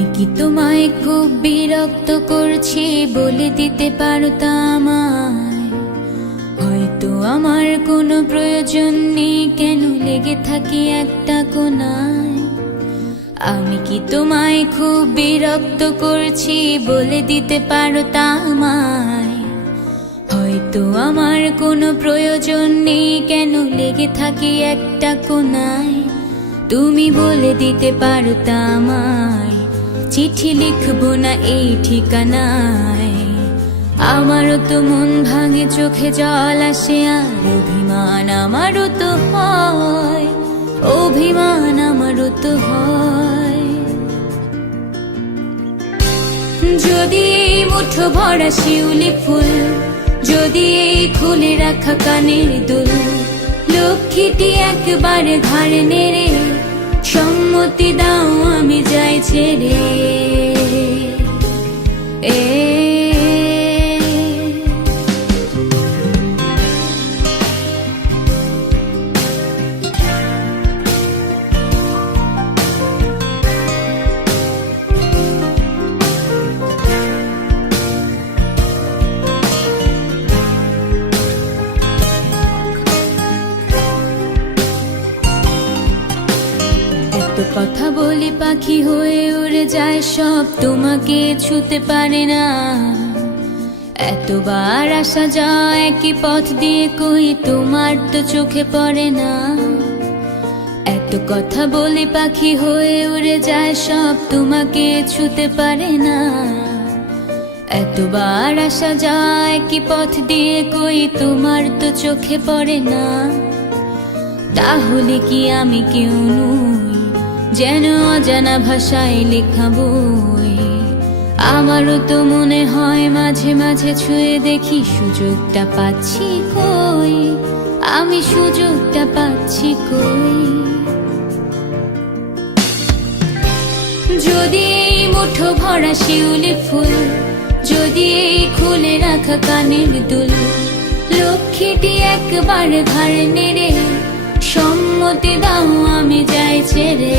আমি কি তোমায় খুব বিরক্ত করছি বলে দিতে পারতা আমায়? হয়তো আমার কোনো প্রয়োজন নেই, কেন লেগে থাকি একটা কোনায়। আমি কি তোমায় খুব বিরক্ত করছি বলে দিতে পারতা আমায়? হয়তো আমার কোনো প্রয়োজন নেই, কেন লেগে থাকি একটা কোনায়। তুমি বলে দিতে পারতা আমায়, চিঠি লিখবো না এই ঠিকানায়। আমারও তো মন ভাঙে, চোখে জল আসে, আর অভিমান আমারও তো হয়, অভিমান আমারও তো হয়। যদি এই মুঠো ভরা শিউলি ফুল, যদি এই খুলে রাখা কানের দুল, লক্ষ্মীটি একবারে ঘাড়ে নেড়ে সম্মতি দাও আমি যাই ছেড়ে। কথা বলি পাখি হয়ে উড়ে যায় সব, তোমাকে ছুতে পারে না। এতবার আসা যায় একই পথ দিয়ে, কই তোমার তো চোখে পড়ে না। এত কথা বলি পাখি হয়ে উড়ে যায় সব, তোমাকে ছুতে পারে না। এতবার আসা যায় একই পথ দিয়ে, কই তোমার তো চোখে পড়ে না। তাহলে কি আমি কেউ নই, যেন অজানা ভাষায় লেখা বই? আমারও তো মনে হয় মাঝে মাঝে ছুঁয়ে দেখি, সুযোগটা পাচ্ছি কই, আমি সুযোগটা পাচ্ছি কই। যদি এই মুঠো ভরা শিউলি ফুল, যদি এই খুলে রাখা কানের দুল, লক্ষ্মীটি একবার ঘাড় নেড়ে সম্মতি দাও আমি যাই ছেড়ে।